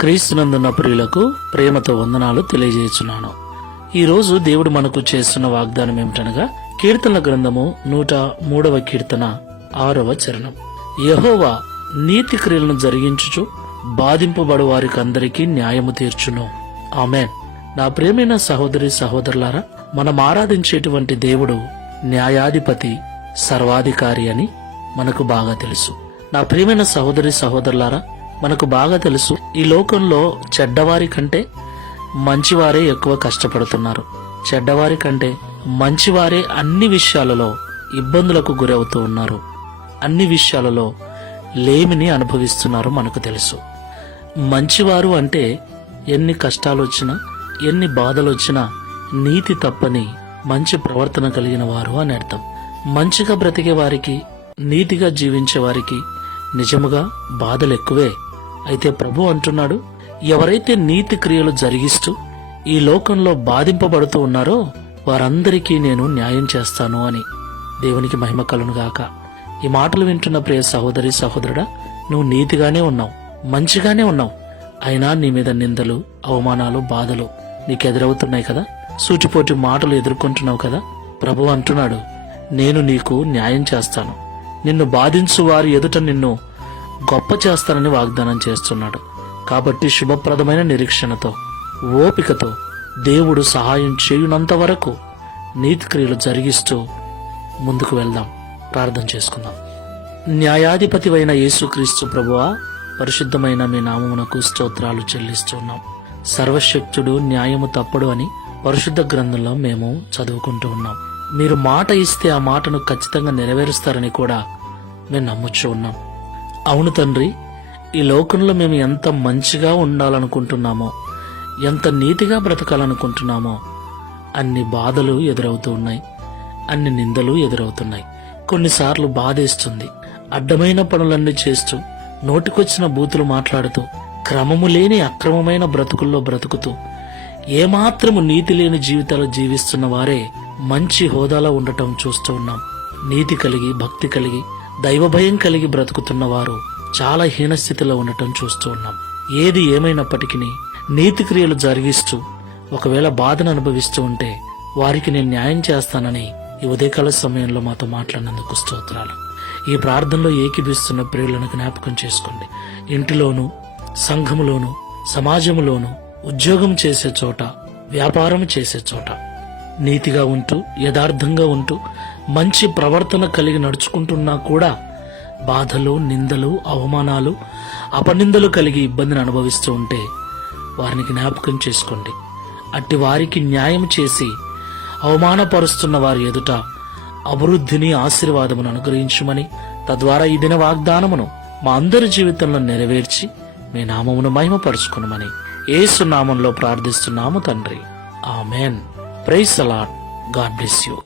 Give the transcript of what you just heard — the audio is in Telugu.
క్రీస్తునందున్న ప్రియులకు ప్రేమతో వందనాలు తెలియజేస్తున్నాను. ఈరోజు దేవుడు మనకు చేస్తున్న వాగ్దానం ఏమిటనగా కీర్తనల గ్రంథము 103వ కీర్తన 6వ చరణం. యెహోవా నీతి క్రియలను జరిగించుచు బాధింపబడు వారికందరికీ న్యాయము తీర్చును. ఆమెన్. నా ప్రియమైన సహోదరి సహోదరులారా, మనం ఆరాధించేటువంటి దేవుడు న్యాయాధిపతి, సర్వాధికారి అని మనకు బాగా తెలుసు. నా ప్రియమైన సహోదరి సహోదరులారా, మనకు బాగా తెలుసు, ఈ లోకంలో చెడ్డవారి కంటే మంచివారే ఎక్కువ కష్టపడుతున్నారు. చెడ్డవారి కంటే మంచివారే అన్ని విషయాలలో ఇబ్బందులకు గురవుతూ ఉన్నారు. అన్ని విషయాలలో లేమిని అనుభవిస్తున్నారు. మనకు తెలుసు, మంచివారు అంటే ఎన్ని కష్టాలు వచ్చినా, ఎన్ని బాధలు వచ్చినా నీతి తప్పని మంచి ప్రవర్తన కలిగిన వారు అని అర్థం. మంచిగా బ్రతికే వారికి, నీతిగా జీవించే వారికి నిజముగా బాధలు ఎక్కువే. అయితే ప్రభు అంటున్నాడు, ఎవరైతే నీతి క్రియలు జరిగిస్తూ ఈ లోకంలో బాధింపబడుతూ ఉన్నారో వారందరికీ నేను న్యాయం చేస్తాను అని. దేవునికి మహిమ కలుగునుగాక. ఈ మాటలు వింటున్న ప్రియ సహోదరి సహోదరుడా, నువ్వు నీతిగానే ఉన్నావు, మంచిగానే ఉన్నావు. అయినా నీ మీద నిందలు, అవమానాలు, బాధలు నీకెదురవుతున్నాయి కదా. సూటిపోటి మాటలు ఎదుర్కొంటున్నావు కదా. ప్రభు అంటున్నాడు, నేను నీకు న్యాయం చేస్తాను. నిన్ను బాధించు వారి ఎదుట నిన్ను గొప్ప చేస్తానని వాగ్దానం చేస్తున్నాడు. కాబట్టి శుభప్రదమైన నిరీక్షణతో, ఓపికతో దేవుడు సహాయం చేయునంత వరకు నీతి క్రియలు జరిగిస్తూ ముందుకు వెళ్దాం. ప్రార్థన చేసుకుందాం. న్యాయాధిపతివైన యేసుక్రీస్తు ప్రభువా, పరిశుద్ధమైన మీ నామమునకు స్తోత్రాలు చెల్లిస్తున్నాం. సర్వశక్తుడు, న్యాయము తప్పడు అని పరిశుద్ధ గ్రంథంలో మేము చదువుకుంటూ ఉన్నాం. మీరు మాట ఇస్తే ఆ మాటను ఖచ్చితంగా నెరవేరుస్తారని కూడా మేము నమ్ముచూ ఉన్నాం. అవును తండ్రి, ఈ లోకంలో మేము ఎంత మంచిగా ఉండాలనుకుంటున్నామో, ఎంత నీతిగా బ్రతకాలనుకుంటున్నామో అన్ని బాధలు ఎదురవుతూ ఉన్నాయి, అన్ని నిందలు ఎదురవుతున్నాయి. కొన్నిసార్లు బాధేస్తుంది. అడ్డమైన పనులన్నీ చేస్తూ, నోటికొచ్చిన బూతులు మాట్లాడుతూ, క్రమము లేని అక్రమమైన బ్రతుకుల్లో బ్రతుకుతూ, ఏమాత్రము నీతి లేని జీవితాలు జీవిస్తున్న వారే మంచి హోదాలో ఉండటం చూస్తూ ఉన్నాం. నీతి కలిగి, భక్తి కలిగి, దైవభయం కలిగి బ్రతుకుతున్న వారు చాలా హీనస్థితిలో ఉండటం చూస్తూ ఉన్నాం. ఏది ఏమైనప్పటికీ నీతి క్రియలు జరిగిస్తూ ఒకవేళ బాధను అనుభవిస్తూ ఉంటే వారికి నేను న్యాయం చేస్తానని ఈ ఉదయకాల సమయంలో మాతో మాట్లాడినందుకు స్తోత్రాలు. ఈ ప్రార్థనలో ఏకీభిస్తున్న ప్రియులను జ్ఞాపకం చేసుకోండి. ఇంటిలోను, సంఘములోను, సమాజంలోను, ఉద్యోగం చేసే చోట, వ్యాపారం చేసే చోట నీతిగా ఉంటూ, యథార్థంగా ఉంటూ, మంచి ప్రవర్తన కలిగి నడుచుకుంటున్నా కూడా బాధలు, నిందలు, అవమానాలు, అపనిందలు కలిగి ఇబ్బందిని అనుభవిస్తూ ఉంటే వారిని జ్ఞాపకం చేసుకోండి. అట్టి వారికి న్యాయం చేసి అవమానపరుస్తున్న వారి ఎదుట అభివృద్ధిని, ఆశీర్వాదమును అనుగ్రహించుమని, తద్వారా ఈ దిన వాగ్దానమును మా అందరి జీవితంలో నెరవేర్చి మీ నామమును మహిమపరుచుకునమని యేసు నామంలో ప్రార్థిస్తున్నాము తండ్రి. Amen. Praise the lord. God bless you.